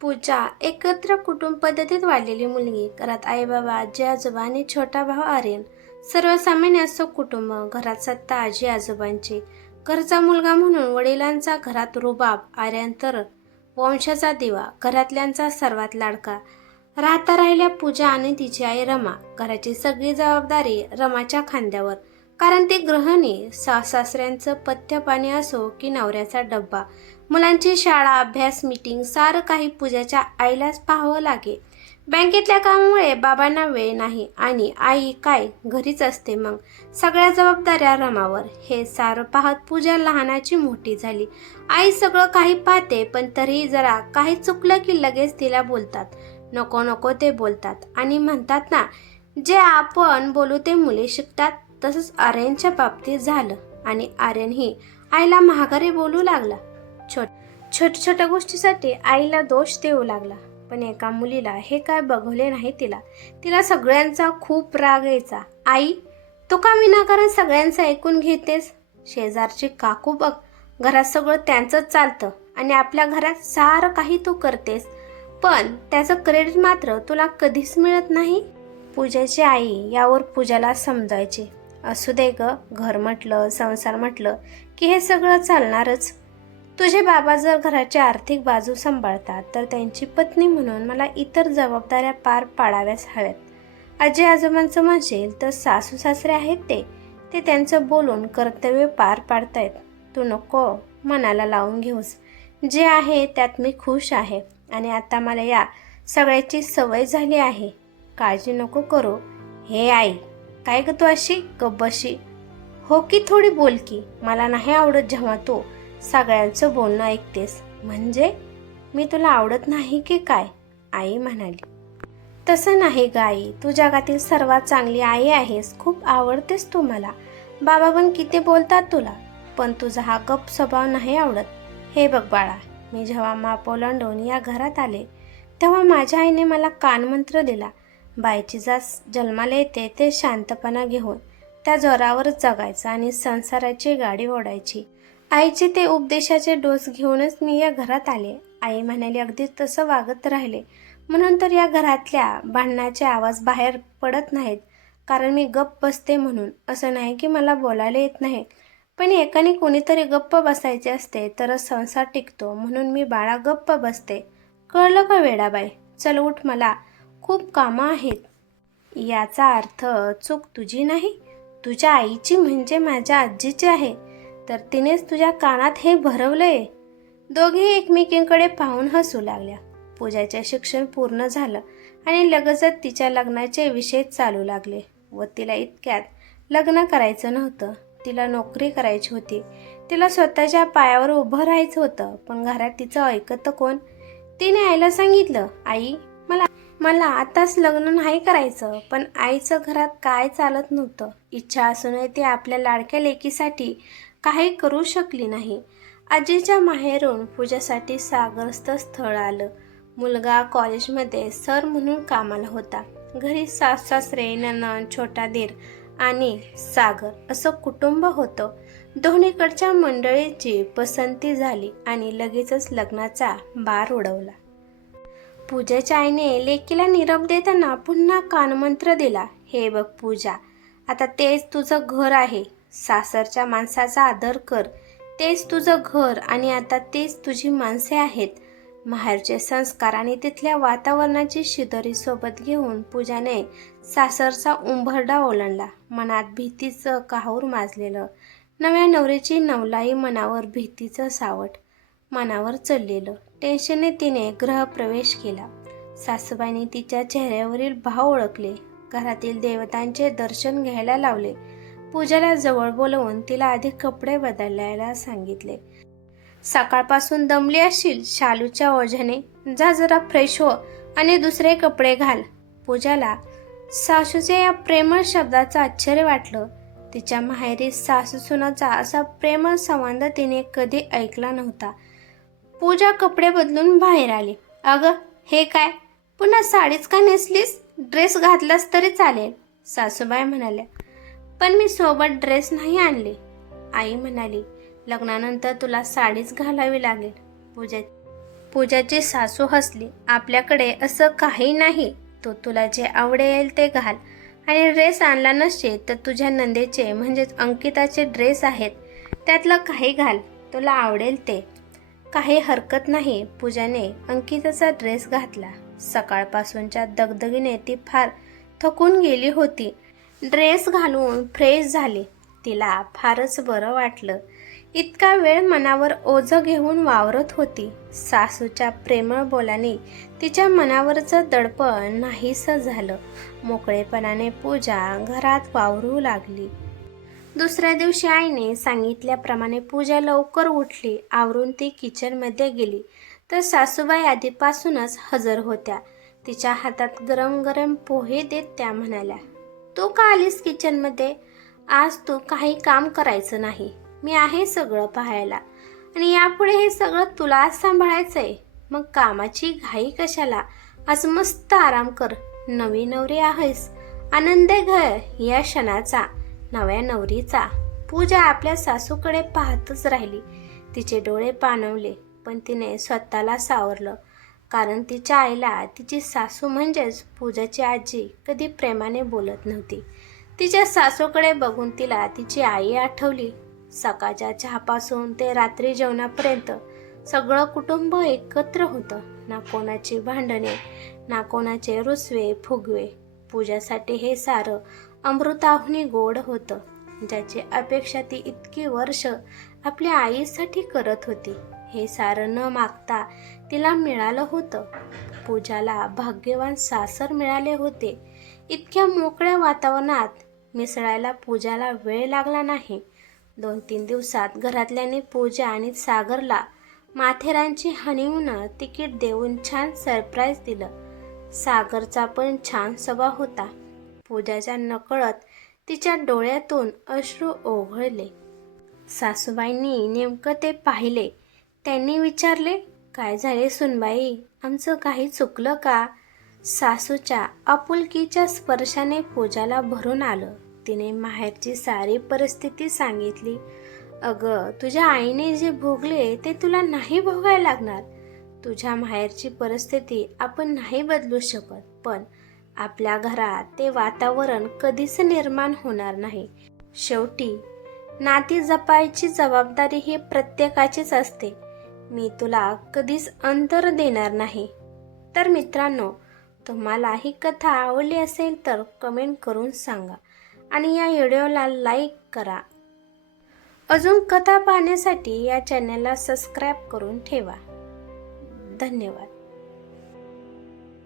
पूजा एकत्र कुटुंब पद्धतीत वाढलेली मुलगी घरात आई बाबा आजी आजोबा आणि छोटा भाऊ आर्यन. सर्वसामान्य असो कुटुंब घरात सत्ता आजी आजोबांची. घरचा मुलगा म्हणून वडिलांचा घरात रुबाब आर्यन तर वंशाचा दिवा घरातल्यांचा सर्वात लाडका. राहता राहिल्या पूजा आणि तिची आई रमा घराची सगळी जबाबदारी रमाच्या खांद्यावर. कारण ती ग्रहणी सासऱ्यांचं पथ्य पाणी असो की नवऱ्याचा डब्बा. मुलांची शाळा अभ्यास मीटिंग सारं काही पूजाच्या आईलाच पाहावं लागे. बँकेतल्या कामामुळे बाबांना वेळ नाही आणि आई काय घरीच असते मग. सगळ्या जबाबदाऱ्या रमावर. हे सारं पाहत पूजा लहानाची मोठी झाली. आई सगळं काही पाहते पण तरीही जरा काही चुकलं की लगेच तिला बोलतात. नको नको ते बोलतात आणि म्हणतात ना जे आपण बोलू ते मुले शिकतात. तसंच आर्यनच्या बाबतीत झालं आणि आर्यनही आईला महागारी बोलू लागला. छोट छोट्या छोट्या गोष्टीसाठी आईला दोष देऊ लागला. पण एका मुलीला हे काय बघवले नाही तिला. तिला सगळ्यांचा खूप राग यायचा. आई तू का विनाकारण सगळ्यांचं ऐकून घेतेस? शेजारची काकू बघ. घरात सगळं त्यांचंच चालतं आणि आपल्या घरात सारं काही तू करतेस. पण त्याचं क्रेडिट मात्र तुला कधीच मिळत नाही. पूजाची आई यावर पूजाला समजायची. असू दे ग. घर म्हटलं संसार म्हटलं की हे सगळं चालणारच. तुझे बाबा जर घराची आर्थिक बाजू सांभाळतात तर त्यांची पत्नी म्हणून मला इतर जबाबदाऱ्या पार पाडाव्याच हव्यात. आजी आजोबांचं म्हणशील तर सासू सासरे आहेत ते. ते त्यांचं बोलून कर्तव्य पार पाडतायत. तू नको मनाला लावून घेऊस. जे आहे त्यात मी खुश आहे आणि आता मला या सगळ्याची सवय झाली आहे. काळजी नको करू. हे आई काय ग तू अशी? गब्बशी हो की थोडी बोल की. मला नाही आवडत जेव्हा तू सगळ्यांचं बोलणं ऐकतेस. म्हणजे? मी तुला आवडत नाही की काय? आई म्हणाली. तसं नाही ग आई. तू जगातील सर्वात चांगली आई आहेस. खूप आवडतेस तू मला. बाबा पण किती बोलतात तुला. पण तुझा हा गप स्वभाव नाही आवडत. हे बघ बाळा मी जेव्हा मापो ओलांडून या घरात आले तेव्हा माझ्या आईने मला कानमंत्र दिला. बाईची जास जन्माला येते ते शांतपणा घेऊन त्या जोरावरच जगायचं आणि संसाराची गाडी ओढायची. आईचे ते उपदेशाचे डोस घेऊनच मी या घरात आले. आई म्हणाली अगदी तसं वागत राहिले. म्हणून तर या घरातल्या भांडणाचे आवाज बाहेर पडत नाहीत. कारण मी गप्प बसते म्हणून. असं नाही की मला बोलायला येत नाही. पण एकाने कोणीतरी गप्प बसायचे असते तरच संसार टिकतो. म्हणून मी बाळा गप्प बसते. कळलं का वेडाबाई? चल उठ मला. खूप कामं आहेत. याचा अर्थ चूक तुझी नाही. तुझ्या आईची म्हणजे माझ्या आजीची आहे. तर तिनेच तुझ्या कानात हे भरवलंय? दोघे एकमेकींकडे पाहून हसू लागल्या. पूजाचे शिक्षण पूर्ण झालं आणि लगेचच तिच्या लग्नाचे विषय चालू लागले व तिला इतक्यात लग्न करायचं नव्हतं. तिला नोकरी करायची होती. तिला स्वतःच्या पायावर उभं राहायचं होतं पण घरात तिचं ऐकत कोण? तिने आईला सांगितलं आई मला मला आताच लग्न नाही करायचं पण आईचं घरात काय चालत नव्हतं? इच्छा असूनही ती आपल्या लाडक्या लेकीसाठी काही करू शकली नाही. आजीच्या माहेरून पूजासाठी सागरस्थ स्थळ आलं. मुलगा कॉलेजमध्ये सर म्हणून कामाला होता. घरी सास सासरे ननन छोटा दीर आणि सागर असं कुटुंब होतं. दोन्हीकडच्या मंडळीची पसंती झाली आणि लगेचच लग्नाचा बार उडवला. पूजाच्या आईने लेकीला निरोप देताना पुन्हा कानमंत्र दिला हे बघ पूजा आता तेच तुझं घर आहे. सासरच्या माणसाचा आदर कर. तेच तुझं घर आणि आता तेच तुझी माणसे आहेत. माहेरचे संस्कार आणि तिथल्या वातावरणाची शिदोरी सोबत घेऊन पूजाने सासरचा उंबरडा ओलांडला. मनात भीतीचं काहूर माजलेलं. नव्या नवरीची नवलाई मनावर भीतीचं सावट. मनावर चढलेलं. टेन्शनने तिने ग्रहप्रवेश केला. सासूबाईंनी तिच्या चेहऱ्यावरील भाव ओळखले. घरातील देवतांचे दर्शन घ्यायला लावले. पूजाला जवळ बोलवून तिला आधी कपडे बदलायला सांगितले. सकाळपासून दमली असशील शालूच्या ओझ्याने. जा जरा फ्रेश हो आणि दुसरे कपडे घाल. पूजाला सासूच्या या प्रेमळ शब्दाचं आश्चर्य वाटलं. तिच्या माहेरी सासू सुनाचा असा प्रेमळ संवाद तिने कधी ऐकला नव्हता. पूजा कपडे बदलून बाहेर आली. अगं हे काय? पुन्हा साडीच का नेसलीस? ड्रेस घातलास तरी चालेल. सासूबाई म्हणाल्या. पण मी सोबत ड्रेस नाही आणले. आई म्हणाली लग्नानंतर तुला साडीच घालावी लागेल. पूजा पूजाची सासू हसली आपल्याकडे असं काही नाही. तो तुला जे आवडेल ते घाल. आणि ड्रेस आणला नसते तर तुझ्या नंदेचे म्हणजेच अंकिताचे ड्रेस आहेत त्यातलं काही घाल. तुला आवडेल ते. काही हरकत नाही पूजाने अंकिताचा ड्रेस घातला. सकाळपासूनच्या दगदगीने ती फार थकून गेली होती. ड्रेस घालून फ्रेश झाली. तिला फारच बरं वाटलं. इतका वेळ मनावर ओझं घेऊन वावरत होती. सासूच्या प्रेमळ बोलाने तिच्या मनावरचं दडपण नाहीसं झालं. मोकळेपणाने पूजा घरात वावरू लागली. दुसऱ्या दिवशी आईने सांगितल्याप्रमाणे पूजा लवकर उठली. आवरून ती किचनमध्ये गेली. तर सासूबाई आधीपासूनच हजर होत्या. तिच्या हातात गरम गरम पोहे देत त्या म्हणाल्या तू का आलीस किचनमध्ये आज तू काही काम करायचं नाही. मी आहे सगळं पाहायला. आणि यापुढे हे सगळं तुलाच आहे मग कामाची घाई कशाला? आज मस्त आराम कर. नवी नवरी आहेस. आनंद घर या क्षणाचा. नव्या नवरीचा. पूजा आपल्या सासूकडे पाहतच राहिली. तिचे डोळे पाणवले पण तिने स्वतःला सावरलं. कारण तिच्या आईला तिची सासू म्हणजेच पूजाची आजी कधी प्रेमाने बोलत नव्हती. तिच्या सासूकडे बघून तिला तिची आई आठवली. सकाळच्या चहापासून ते रात्री जेवणापर्यंत सगळं कुटुंब एकत्र होतं. ना कोणाची भांडणे ना कोणाचे रुसवे फुगवे. पूजासाठी हे सारं अमृताहुनी गोड होतं. ज्याची अपेक्षा ती इतकी वर्ष आपल्या आईसाठी करत होती. हे सारं न मागता तिला मिळालं होतं. पूजाला भाग्यवान सासर मिळाले होते. इतक्या मोकळ्या वातावरणात मिसळायला पूजाला वेळ लागला नाही. दोन तीन दिवसात घरातल्याने पूजा आणि सागरला माथेरानची हनीमून तिकीट देऊन छान सरप्राईज दिलं. सागरचा पण छान स्वभाव होता. पूजाच्या नकळत तिच्या डोळ्यातून अश्रू ओघळले. सासूबाईंनी नेमकं ते पाहिले. त्यांनी विचारले काय झाले सुनबाई? आमचं काही चुकलं का? सासूच्या आपुलकीच्या स्पर्शाने पूजाला भरून आलं. तिने माहेरची सारी परिस्थिती सांगितली. अगं तुझ्या आईने जे भोगले ते तुला नाही भोगायला लागणार. तुझ्या माहेरची परिस्थिती आपण नाही बदलू शकत पण आपल्या घरात ते वातावरण कधीच निर्माण होणार नाही. शेवटी नाती जपायची जबाबदारी ही प्रत्येकाचीच असते. मी तुला कधीच अंतर देणार नाही. तर मित्रांनो तुम्हाला ही कथा आवडली असेल तर कमेंट करून सांगा आणि या व्हिडिओला लाईक करा. अजून कथा पाहण्यासाठी या चॅनलला सबस्क्राईब करून ठेवा. धन्यवाद.